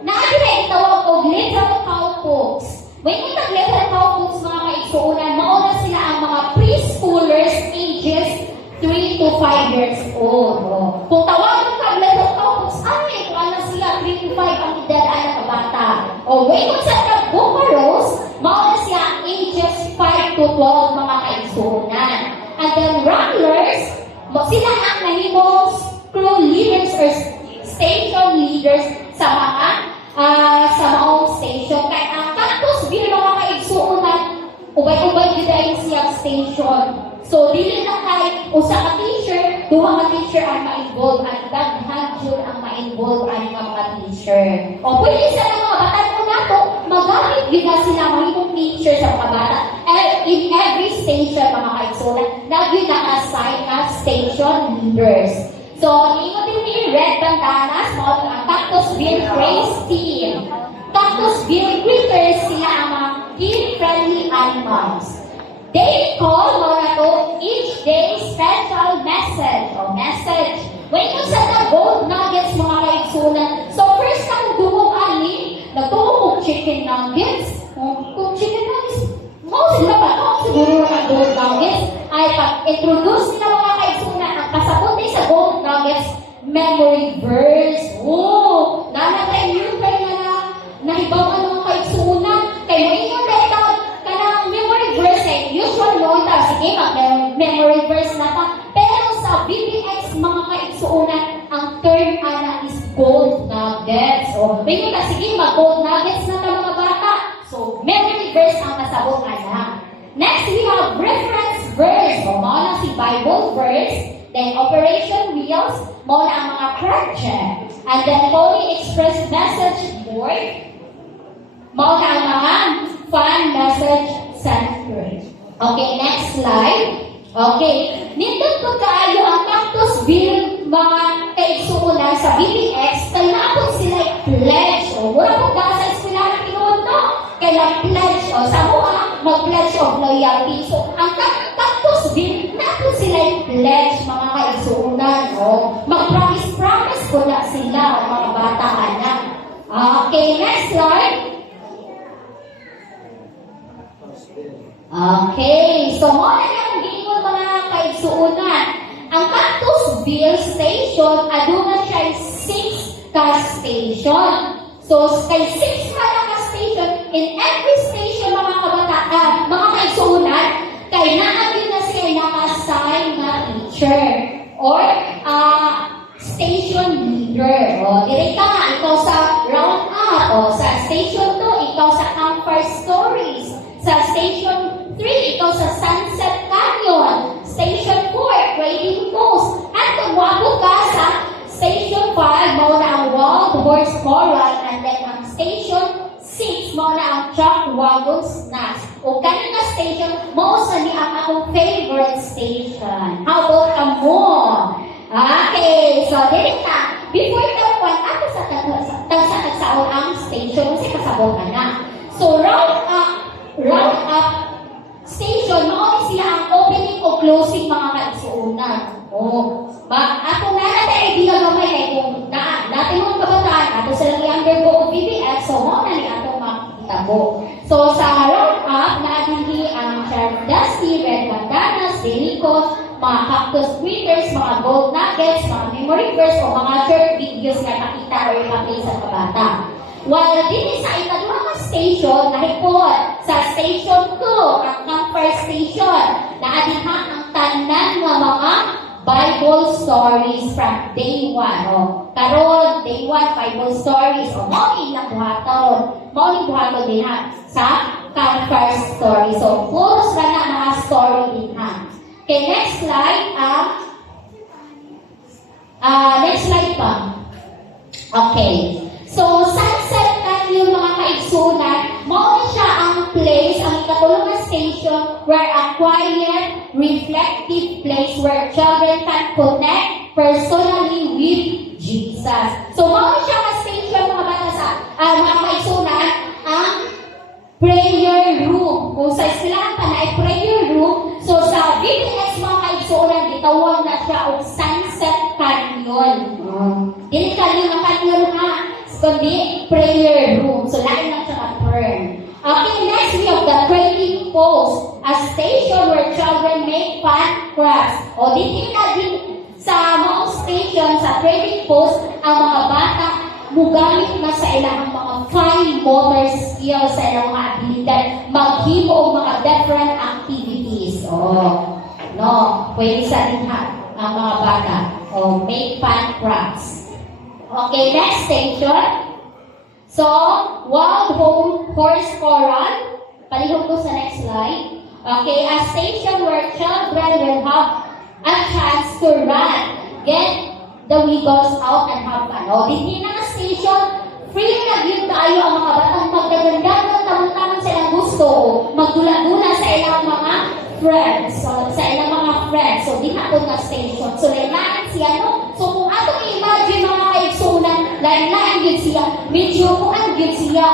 natin na itawag o literal cowpokes. When we talk literal cowpokes mga kaigsunan, mauna sila ang mga preschoolers ages 3 to 5 years old. Kung tawagan ka literal cowpokes, kung ano sila 3 to 5 ang edad na kabata. When we sa bukaros, mauna siya ages 5 to 12 mga kaigsunan. And then ramblers, sila ang nahimong crew leaders or station leaders sa maong station. Kaya ang cactus beer mga kaigsuunan, ubay-ubay din siyang station. So, dili na tayo, usa ka teacher, duha ka teacher ang ma-involve, at daghan yun ang ma-involve ang mga teacher. Pwede sa mga bata mo na to, magamit yun na sila mahimong teacher sa mga bata. In every station, mga kaigsuunan, yun na-assign na station leaders. So, ingo din ni Red Bandanas, ang Cactus Beer Praise Team. Cactusville critters sila ang mga kid-friendly animals. They call mga to each day special message o message. When you sa the gold nuggets mga kaigsunan, so first ang dumong ani, nagtuong chicken nuggets. Kung chicken nuggets, sila ba? Siguro ng gold nuggets ay pag-introduce nila mga kaigsunan ang kasabot sa gold nuggets memory verse. Nanatay yun kayo na nahibaw ang mga kaigsunan. Kaya mo inyong dahil ka ng memory verse usual mo ito. Sige, mag-memory verse na ta. Pero sa BBX mga kaigsunan, ang term ana is gold nuggets. O, may ka, sige, mag-gold nuggets na ta mga bata. So, memory verse ang kasabot ana. Next, we have reference verse. O, mga si Bible verse. Then, operation wheels. Mga ang mga project. And then, Holy Express message board. Mga ang mga fun message center. Okay, next slide. Okay. Nindot ko kaayo ang Cactusville mga kaigsuunan sa BBX kaya napon sila pledge. O, wala po ka sa eskwelahan pinuod, no? Kaya pledge. O, sa mga mag-pledge of loyalty. So, ang Cactusville, napon sila pledge mga kaigsuunan. O, mag-promise ko na sila mga bata anak. Okay, next slide. Okay, so muna yung gingon mga kaigsuunan. Ang Cactusville Station, aduna siya 6 ka station. So, kay 6 ka station, in every station mga kabataan, mga kaigsuunan, kay naagin na siya naka-assign na teacher or station leader. O, direkta nga, ikaw sa round up. O, sa station 2, ikaw sa campfire stories. Sa station 3, ikaw sa Sunset Canyon. Station 4, Trading Post. At kung wabo ka sa Station 5, mo na ang Wild Horse Coral. And then ang Station 6, mo na ang Chuck Wagon's Nest. O kanina station, mo sa ni ang akong favorite station. How about ka mo? Okay, so dito ka. Before that one, ako sa tagsaon ang station kasi kasabot ka na. So round up station, noon sila ang opening o closing mga kaigsuunan. Ako na natin, hindi na gamay kay kung natin mga kabataan, ato silang i-undergo o BBX, so mo na ni ato makitabo. So sa round up, natin ang Sheriff Dusty, Red Bandanas, Delicos, mga Cactus Critters, mga Gold Nuggets, mga Memory Verse, o mga short videos na nakita o ipakita sa kabata. While din sa ikaduhang station, nahipon sa station 2, ang campfire station, na adiha ang tanan ng mga Bible stories from day 1. Karon, day 1, Bible stories. Mao ilang buhaton. Mao buhaton din ha sa campfire story. So, puros na mga story din ha. Okay, next slide. Next slide pa. Okay. So, Sunset Canyon mga kaigsunan, mao siya ang place, ang ikatulong na station where a quiet, reflective place where children can connect personally with Jesus. So, mao siya ang station mga bata sa mga kaigsunan, ang prayer room. Kung sa eskwelahan pa na ay prayer room, so sa BBX mga kaigsunan, gitawag na siya o Sunset Canyon. Dili kanyo na canyon ha. Kundi prayer room. So, lain lang siya ka-term. Okay, next we have the Trading Post, a station where children make fun crafts. O, dito na din sa mga station, sa Trading Post, ang mga bata mugamit na sa ilang mga fine motor skills, sa ilang mga abilidad, maghimo o mga different activities. Pwede sa din ang mga bata. Make fun crafts. Okay, next station. So, Wild Horse Coral. Palihog ko sa next slide. Okay, a station where children will have a chance to run, get the wiggles out and have fun. Hindi na station, free na yun tayo ang mga batang magdagandagan, tamang-tamang silang gusto. Magdula-dula sa ilang mga friends. So, sa ilang mga friends. So, di hapon na station. So, lain siya, no? So, kung atong i-imagine mga kaigsunan, lain-lain yun siya. Medyo kung ano yun siya,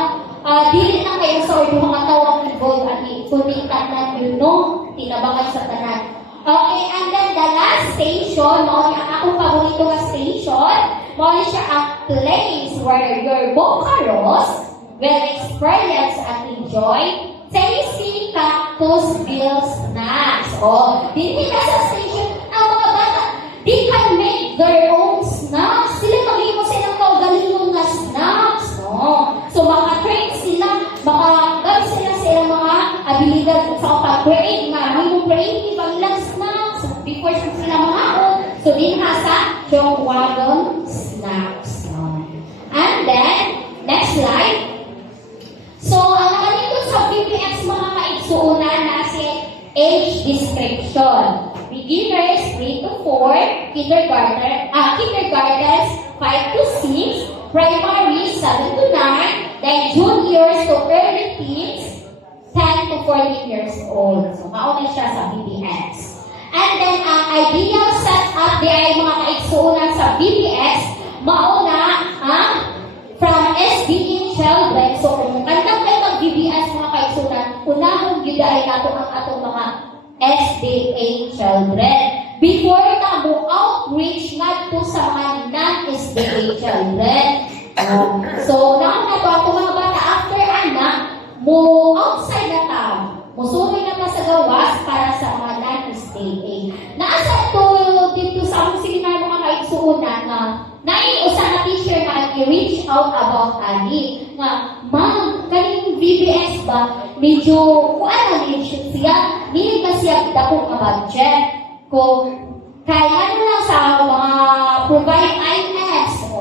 dili na kayo sa ordo mga tawag involved at kundi tanan yun, no? Tinabangan sa tanan. Okay, and then the last station, mao ang akong paborito nga station, mao siya ang place where your Bocaros will experience and enjoy tasty Cactusville snacks. Dili na sa station, ang mga bata, they can make their own snacks. Sila mag-iimo sa ilang kaugalingong na snacks. So, maka-train sila, maka-gab sila sa ilang mga abilidad sa pag-create nga. May creative ang ilang snacks before sila mga so, din ha sa yung wagon snacks. And then, next slide. So, ang nakalito sa BPX mga kaigsuunan na si age description. Beginners 3 to 4, kindergartens 5 to 6, primary 7 to 9, then juniors to early teens 10 to 14 years old. So, mauna siya sa BPX. And then, ang ideal setup di ay mga kaigsuunan sa BPX, mauna from SDA children. So, kung kantang kayo mag-BBS mga kaigsuunan, unahon yun ay nato ang atong mga SDA children. Before na mo outreach nga to sa mga non-SDA children. So, naon na to ang mga bata after anak, mo outside na ta. Musuloy na sa gawas para sa mga non-SDA. Naasa to dito sa akong seminar mga kaigsuunan na naiusa na teacher na i-reach out about ani nga, ma'am, kaning BBS ba, medyo, kung ano siya, hindi ka siya dakong budget. Kung kaya ano lang sa mga provide items,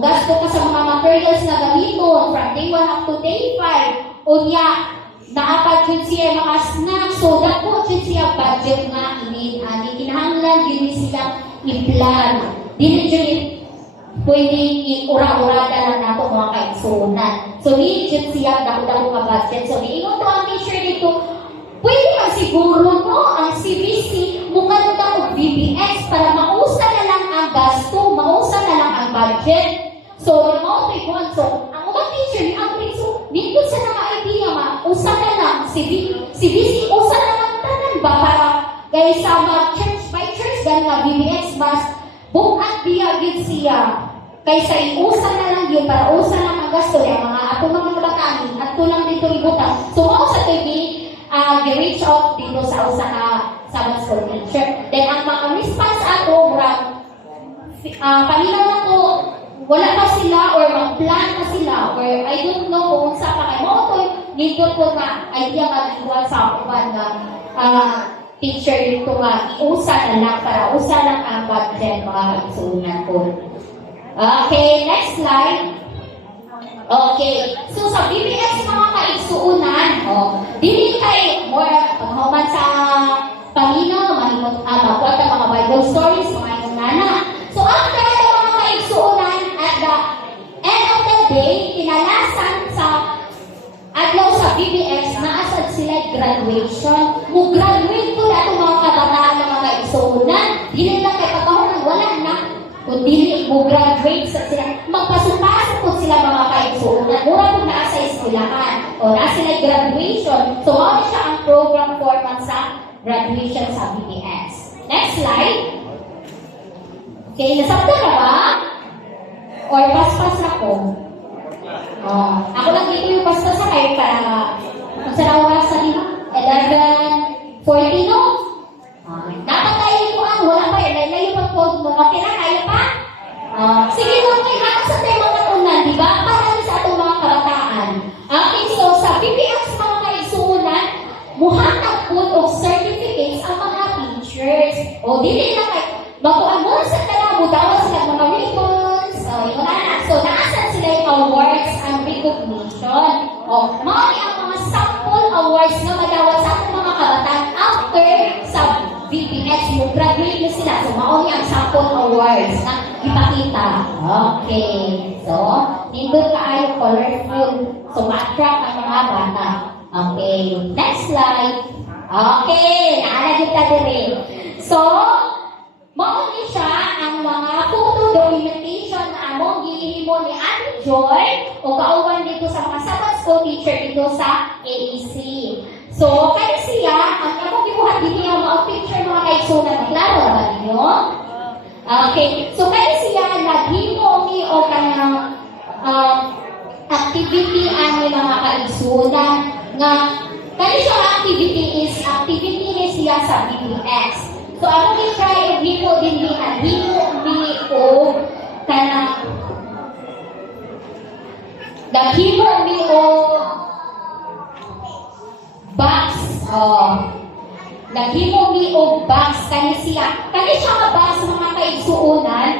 gasto ka sa mga materials na gamiton from day 1 up to day 5, unya, naapad yun siya mga snacks, so dako yun siya budget nga ani kinahanglan yun siya i-plan. Dili yun pwede i-ura-urada lang nato mga kaigsuunan. So, dili yun siya dako-dako nga budget. So, diingon to ang teacher dito, pwede ang siguro no, ang CBC, mukha na ko BBX para mausa na lang ang gasto, mausa na lang ang budget. So, so, ang mga teacher, ang so, dito sa mga idea, usa na lang, CBC, usa na lang tanan ba para guys sa church by church, dahil nga BBX, mas bukat biyagin siya. Kaysa iusa na lang yun, para usa na ang gasto, yung mga ato mga kabataan, at tulang dito ibutang. So, ako sa TV, reach out dito sa usa na Sabbath school teacher. Then, ang mga response ato, panilang na ko, wala pa sila or mag-plan pa sila or I don't know kung sa pa kayo. Mo ito, dito ko na idea mag-iwan sa akuban na teacher dito nga, iusa na lang para usa lang ang budget mga kaigsuunan ko. Okay, next slide. Okay, so sa BBS mga kaigsuunan, dili kay more paghuman sa pamilya, mahimot mabuhat ang mga Bible stories, mga inunana. So after the mga kaigsuunan, at the end of the day, kinalasan sa adlaw sa BBS, naasad sila graduation. Mo-graduate ko na itong mga kabataan ng mga kaigsuunan, dili lang kay pagkahunan, wala na. Kung dili mo-graduate sa sila, magpasupasok po sila mga kaigsuunan. Mura po naasa iskilahan. O na sila graduation. So, ano siya ang program format sa graduation sa BBS. Next slide. Okay, nasabda na ba? Or paspas na ko? Ako lang dito yung paspas na kayo para kung sa oras sa 11:40, no? Dapat tayo ko wala pa yun. Layo pa po mo. Okay na, kaya pa? Sige lang kayo. Ano sa tayo mga tunan, di ba? Para sa atong mga kabataan. Okay, so sa BPX mga kaigsuunan, muhatag po of certificates ang mga teachers. O, dili na kayo. Bakuan mo sa talabo, dawa sila mga ribbons. Yung anak. So, naasan sila yung awards and recognition. O, mga ang mga sample awards na madawa sa atong mga kabataan after sa BPS, yung graduate na sila. So, mauni ang sample awards na ipakita. Okay. So, nindot kaayo colorful. So, ma-attract ang mga bata. Okay. Next slide. Okay. Naalagin ka din. So, mauni siya ang mga photo documentation na among gihimo ni Ate Joy o kauban dito sa mga Sabbath School teacher dito sa AEC. So, kaya siya, ang akong gibuhat din niya mga picture mga kaigsunan. Klaro na ba ninyo? Okay. So, kaya siya, naghimo ni o kanang activity ani mga kaigsunan nga kaya siya activity ni siya sa BBS. So, ano ni try himo din ni o kanang naghimo ni o box. Naghimo ni o box kani siya nga box mga kaigsuonan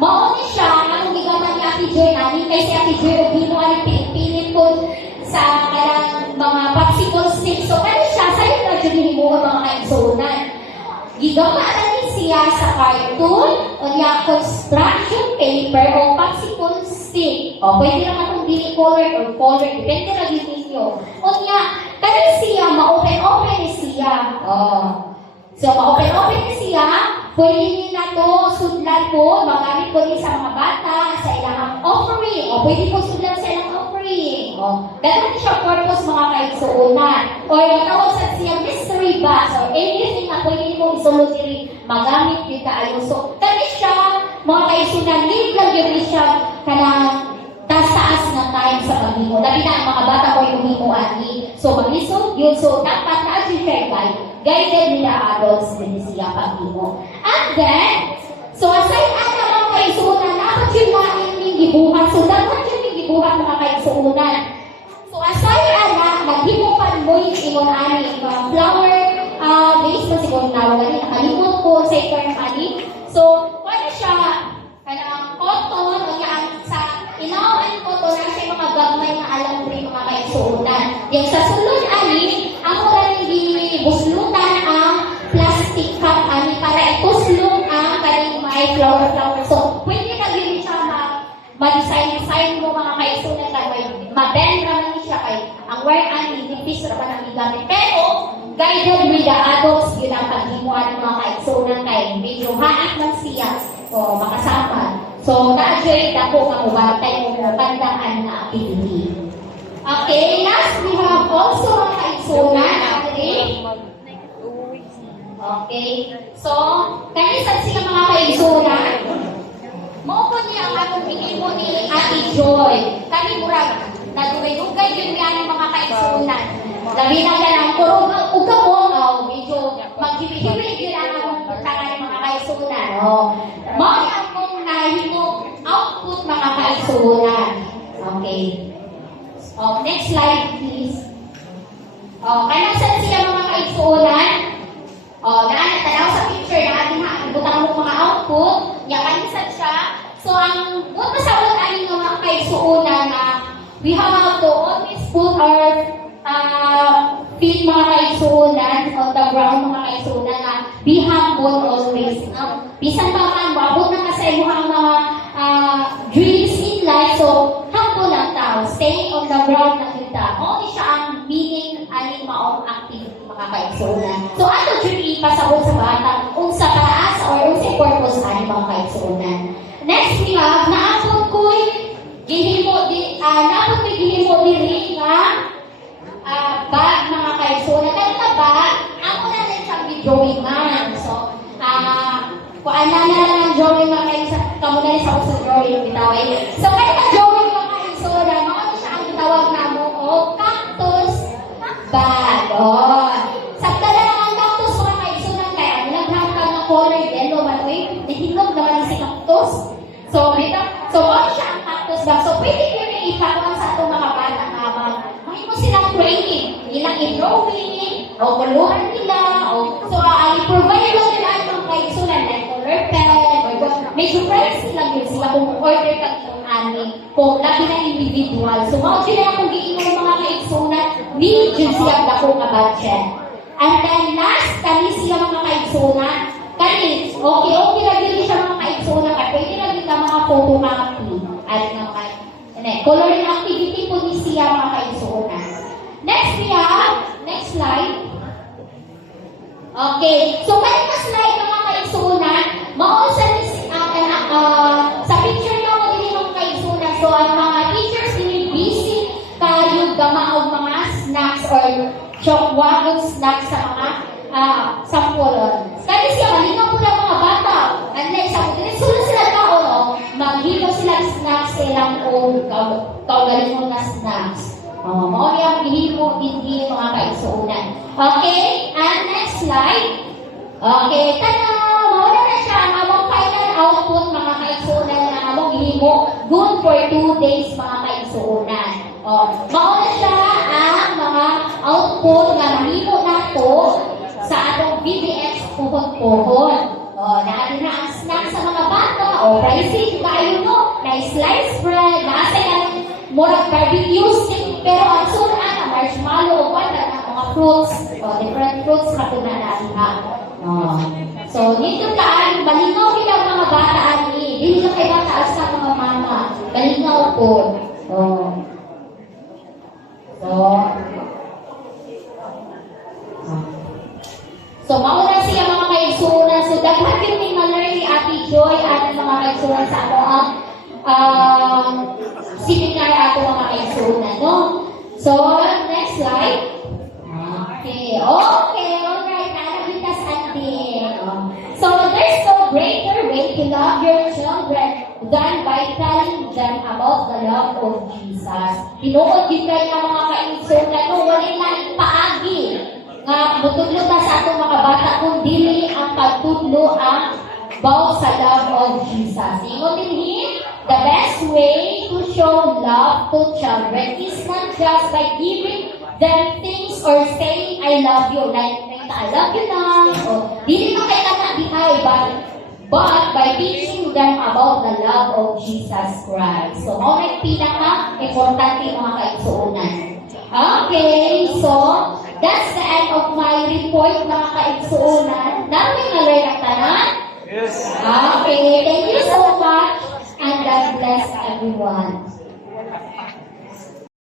mao ni siya ang gigamit ni Ate Joy ani kay si Ate Joy og himo ani pinit ko sa kanang mga popsicle sticks. So kani siya sayo na jud himo mga kaigsuonan. Gigamit ni siya sa cartoon o niya construction paper o popsicle stick. O pwede lang atong dili colored or colored depende ra gyud ninyo. O niya kani siya ma-open siya. So, ma-open siya, pwede din na to sudlan po, magamit po din sa mga bata, sa ilang offering. O, pwede po sudlan sa ilang offering. Ganun siya purpose mga kaigsuonan. O, matawag sa siya mystery box or anything na pwede mo isulod diri magamit din tayo. So, kani siya, mga kaigsuonan, leave lang yun siya kanang taas na time sa paghimo. Labi na ang mga bata ko yung himuan so, maglisod yun. So, dapat na siya guided nila adults din siya paghimo. And then, so aside ana mga kaigsuonan, dapat yun lain yung gibuhat. So, dapat yun yung gibuhat mga kaigsuonan. So, aside ana, naghimupan mo yung ingon ani, mga flower base na siguro nawag ani, nakalimot ko sa term ani. So, paano siya, kanang cotton, o yan, sa inawan ko to na siya mga gagmay na alam rin mga kaigsuonan. Yung sa sulod ani, ako rin buslutan ang plastic cup ani para ituslong ang kaning may flower. So, pwede na din siya ma-design mo mga kaigsuonan na may mabend naman siya kay ang wear ani nipis ra pa nang igamit. Pero, guided with the adults yun ang paghimuan ng mga kaigsuonan kay medyo haat man siya o makasama. So, na-enjoy na po ang ubatay mo na pandaan na activity. Okay, last we have also mga kaigsuonan. Okay, so, kanisan sila mga kaigsuonan. Mao niya ang atong bigay mo ni Ate Joy. Kani murag, nagugay-ugay yun niya ng mga kaigsuonan. Labi na ka ng kurong ugamo, medyo maghibig-hibig yun ang atong tangan ng mga kaigsuonan. Mao niya akong nahimo output mga kaigsuonan. Okay. Next slide, please. Kanasan sila mga kaigsuonan? Tanaw sa picture na ating ibutang mo mga output. Kanisan siya. So, ang buot masabot aning mga kaigsuonan na we have to always put our feet mga kaigsuonan on the ground mga kaigsuonan na be humble always. Bisan pa man, mabot na kasi mga dreams in life. So, humble lang tao. Stay on the ground lang kita. Only siya ang meaning aning maong activity mga kaigsuonan. So, ato dyan ipasabot sa bata kung sa taas or kung sa purpose aning mga kaigsuonan. Next, we have, naapot ko'y gihimo diri nga bag mga kaigsuonan. Kaya bag, ako na rin siyang drawing man. So, kung na lang ang drawing mga kaigsuonan, kamo na rin sa uso drawing bitawin. So, kaya na drawing mga kaigsuonan, ano siya ang tawag na mo o cactus bag. Sabta na lang ang cactus mga kaigsuonan kaya naghangkang ng color yellow man. Nahingog naman si cactus. So, ano siya ang cactus bag. So, pwede yun yung ipagawa sa itong mga bata nga mahimo silang training. Ilang i-drawing, o kuluhan nila, so, i-provide lang nila ang mga kaigsuonan like color pen, medyo price lang yun sila kung order ka itong ani, kung lagi na individual. So, mga sila kung giingon mga kaigsuonan, need yun siya dako nga budget. And then last, kani sila mga kaigsuonan, okay lang yun siya mga kaigsuonan, pwede lang yun mga photography at coloring activity po ni siya mga kaigsuonan. Next slide. Okay, so kaya na slide mga kaigsuonan, maunsa sa picture na mo din mga kaigsuonan or chokwagon snacks sa mga sampulon. Kaya siya, malinaw po ng mga bata. Unlike sa mga sunod sila tao, no? Maghilo sila ng snacks sa ilang own kaugalingon na snacks. Mao niyang gihimo din mga kaigsuonan. Okay, and next slide. Okay, mao na siya ang among final output mga kaigsuonan na among gihimo good for 2 days mga kaigsuonan. Mao na siya ang mga output nga mahimo nato sa atong VBX puhon-puhon. Natin na ang snack sa mga bata. Pricey, kayo no? Na sliced bread, nasa yan murag barbecue stick, pero ang sunan, marshmallow, o wala na mga fruits, different fruits katuna natin ha. So, dito taan, balinaw bilang mga bata ani, dili na kay bata sa mga mama. Balinaw po. So, mauna siya mga kaigsunan. So, daghan yun may manner ni Ate Joy at mga kaigsunan sa ako ang seminar ato mga kaigsunan, no? So, next slide. Okay, alright. Nanagitas atin. So, there's no greater way to love your children than by telling them about the love of Jesus. Tinuod din kayo ng mga kaigsunan, no? Wala na paagi nga mutudlo ta sa atong mga bata kung dili ang pagtudlo ang about sa love of Jesus. Ingon din the best way to show love to children is not just by giving them things or saying I love you, like I love you lang, o dili na kay kanabihay, but by teaching them about the love of Jesus Christ. So, mao na pinaka-importante mga kaigsuonan. Okay, so that's the end of my report mga kaigsuonan. Namin na-learn ang tanan? Yes. Okay, thank you so much and God bless everyone.